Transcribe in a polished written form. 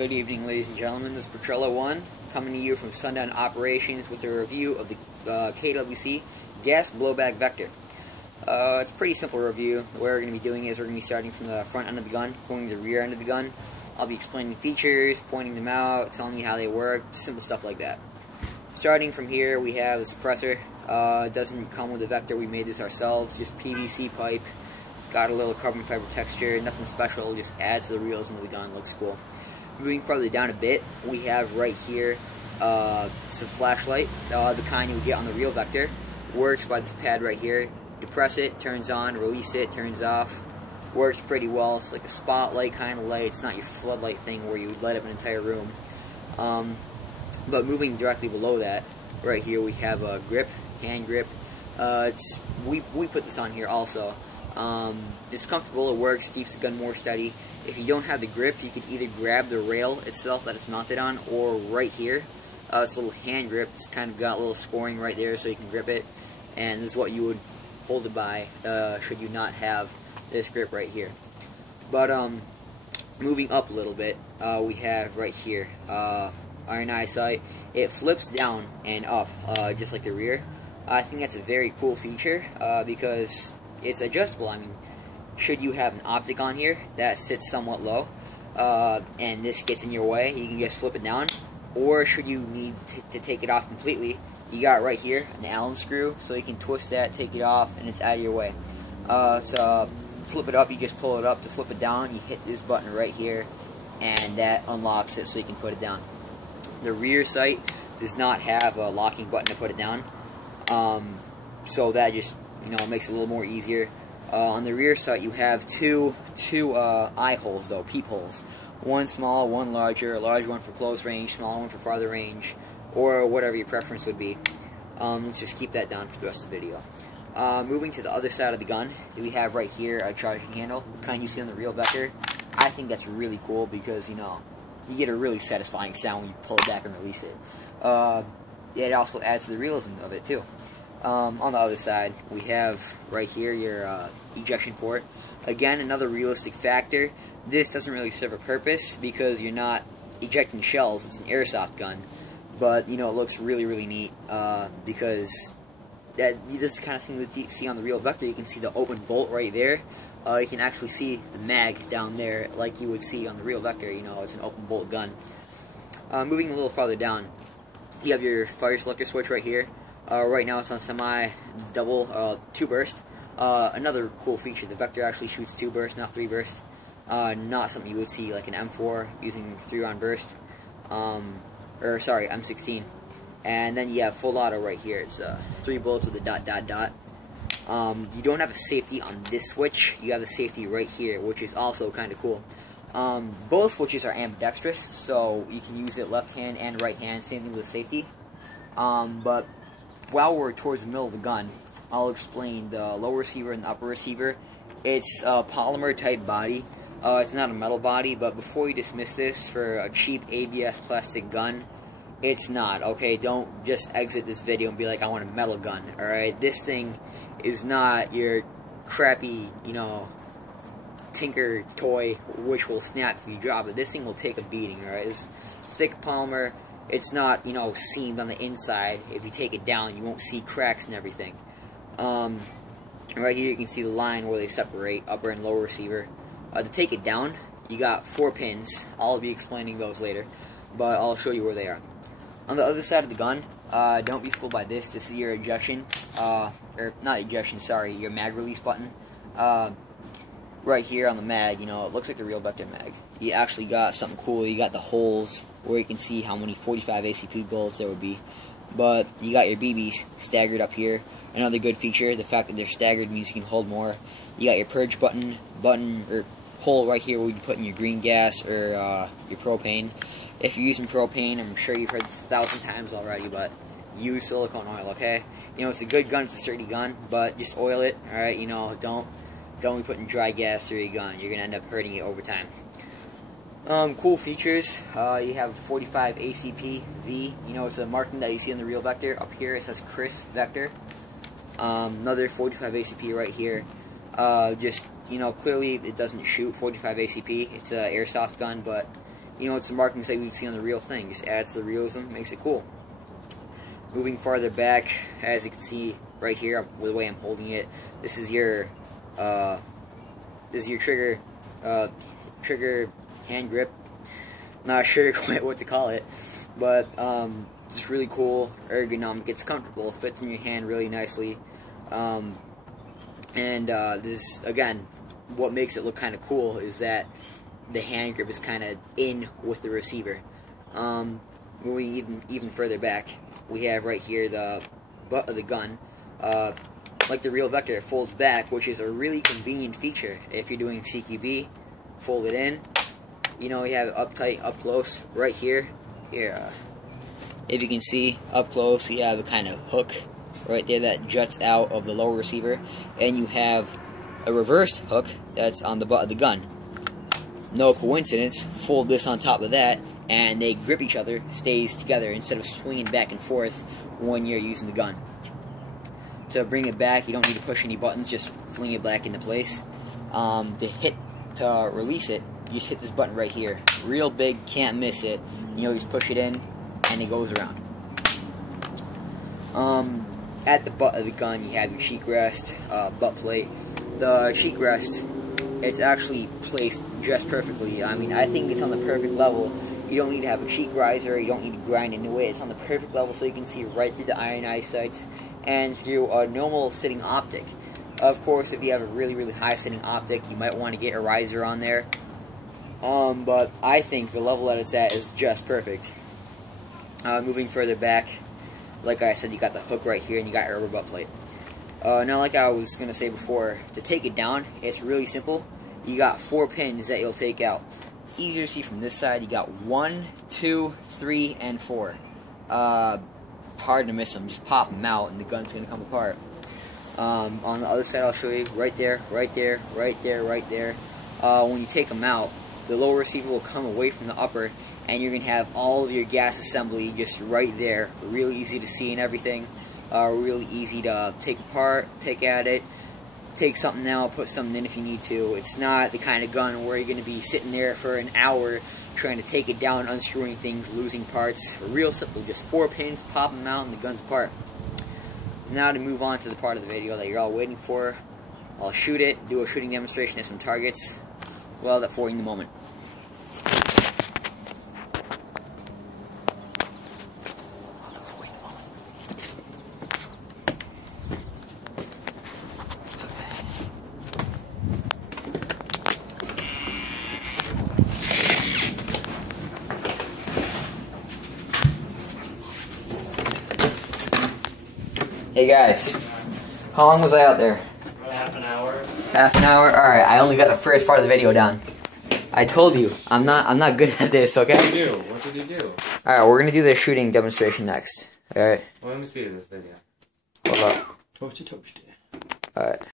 Good evening, ladies and gentlemen. This is Petrello 1 coming to you from Sundown Operations with a review of the KWC gas blowback vector. It's a pretty simple review. What we're going to be doing is we're going to be starting from the front end of the gun, going to the rear end of the gun. I'll be explaining features, pointing them out, telling you how they work, simple stuff like that. Starting from here, we have the suppressor. It doesn't come with a vector. We made this ourselves, just PVC pipe. It's got a little carbon fiber texture, nothing special, just adds to the realism of the gun, looks cool. Moving farther down a bit, we have right here, it's a flashlight, the kind you would get on the real vector. Works by this pad right here. Depress it, turns on, release it, turns off. Works pretty well. It's like a spotlight kind of light. It's not your floodlight thing where you would light up an entire room. But moving directly below that, right here we have a grip, hand grip. We put this on here also. It's comfortable, it works, keeps the gun more steady. If you don't have the grip, you can either grab the rail itself that it's mounted on, or right here, it's a little hand grip. It's kind of got a little scoring right there so you can grip it, and this is what you would hold it by should you not have this grip right here. But moving up a little bit, we have right here, iron eyesight. It flips down and up, just like the rear. I think that's a very cool feature because it's adjustable. I mean, should you have an optic on here that sits somewhat low and this gets in your way, you can just flip it down. Or should you need to take it off completely, you got right here an Allen screw, so you can twist that, take it off, and it's out of your way. To flip it up, you just pull it up. To flip it down, you hit this button right here, and that unlocks it so you can put it down. The rear sight does not have a locking button to put it down, so that just makes it a little more easier. On the rear sight, you have two eye holes, though, peepholes. One small, one larger. A large one for close range, small one for farther range, or whatever your preference would be. Let's just keep that down for the rest of the video. Moving to the other side of the gun, we have right here a charging handle, the kind you see on the real vector. I think that's really cool because, you get a really satisfying sound when you pull it back and release it. It also adds to the realism of it, too. On the other side, we have right here your ejection port. Again, another realistic factor. This doesn't really serve a purpose because you're not ejecting shells. It's an airsoft gun. But, it looks really, really neat because this kind of thing that you see on the real vector. You can see the open bolt right there. You can actually see the mag down there like you would see on the real vector. It's an open bolt gun. Moving a little farther down, you have your fire selector switch right here. Right now it's on semi-double, 2-burst. Another cool feature, the vector actually shoots 2 bursts, not 3 bursts. Not something you would see like an M4 using 3-round burst. M16. And then you have full auto right here. It's 3 bullets with a ... You don't have a safety on this switch. You have a safety right here, which is also kind of cool. Both switches are ambidextrous, so you can use it left hand and right hand, same thing with safety. But while we're towards the middle of the gun, I'll explain the lower receiver and the upper receiver. It's a polymer type body. It's not a metal body, but before you dismiss this for a cheap ABS plastic gun, it's not, okay? Don't just exit this video and be like, I want a metal gun, alright? This thing is not your crappy, tinker toy which will snap if you drop it. This thing will take a beating, alright? It's thick polymer. It's not, seamed on the inside. If you take it down, you won't see cracks and everything. Right here you can see the line where they separate upper and lower receiver. To take it down, you got 4 pins. I'll be explaining those later, but I'll show you where they are. On the other side of the gun, don't be fooled by this. This is your ejection, or not ejection, sorry, your mag release button. Right here on the mag, it looks like the real vector mag. You actually got something cool. You got the holes where you can see how many 45 ACP bullets there would be. But you got your BBs staggered up here. Another good feature, the fact that they're staggered means you can hold more. You got your purge button or hole right here where you put in your green gas or your propane. If you're using propane, I'm sure you've heard this 1,000 times already, but use silicone oil, okay? It's a good gun, it's a sturdy gun, but just oil it, alright? Don't be putting dry gas through your gun. You're going to end up hurting it over time. Cool features. You have 45 ACP V. It's a marking that you see on the real vector. Up here it says kriss vector. Another 45 ACP right here. Clearly it doesn't shoot 45 ACP. It's an airsoft gun, but you know, it's the markings that you'd see on the real thing. Just adds to the realism, makes it cool. Moving farther back, as you can see right here, with the way I'm holding it, this is your trigger hand grip. Not sure quite what to call it, but just really cool, ergonomic. It's comfortable, fits in your hand really nicely, and this, again, what makes it look kind of cool is that the hand grip is kind of in with the receiver. Moving even further back, we have right here the butt of the gun. Like the real Vector, it folds back, which is a really convenient feature if you're doing CQB. Fold it in. You know, you have it up tight, up close, right here. Here, if you can see, up close, you have a kind of hook right there that juts out of the lower receiver. And you have a reverse hook that's on the butt of the gun. No coincidence, fold this on top of that, and they grip each other, stays together instead of swinging back and forth when you're using the gun. To bring it back, you don't need to push any buttons, just fling it back into place. To release it, you just hit this button right here. Real big, can't miss it. You know, just push it in, and it goes around. At the butt of the gun, you have your cheek rest, butt plate. The cheek rest, it's actually placed just perfectly. I mean, I think it's on the perfect level. You don't need to have a cheek riser, you don't need to grind into it. It's on the perfect level so you can see right through the iron eyesights and through a normal sitting optic. Of course, if you have a really, really high sitting optic, you might want to get a riser on there. But I think the level that it's at is just perfect. Moving further back, like I said, you got the hook right here and you got your rubber butt plate. Now, like I was going to say before, to take it down, it's really simple. You got 4 pins that you'll take out. It's easier to see from this side. You got 1, 2, 3, and 4. Hard to miss them. Just pop them out and the gun's going to come apart. On the other side, I'll show you right there, right there, right there, right there. When you take them out, the lower receiver will come away from the upper, and you're going to have all of your gas assembly just right there. Really easy to see and everything. Really easy to take apart, pick at it, take something out, put something in if you need to. It's not the kind of gun where you're going to be sitting there for an hour trying to take it down, unscrewing things, losing parts. Real simple, just 4 pins, pop them out, and the gun's apart. Now to move on to the part of the video that you're all waiting for, I'll shoot it, do a shooting demonstration at some targets. Well, that for you in the moment. Hey guys, how long was I out there? About half an hour. Half an hour? Alright, I only got the first part of the video done. I told you, I'm not good at this, okay? What did you do? What did you do? Alright, we're gonna do the shooting demonstration next. Alright. Well, let me see this video. Hold up. Toasty toasty. Alright.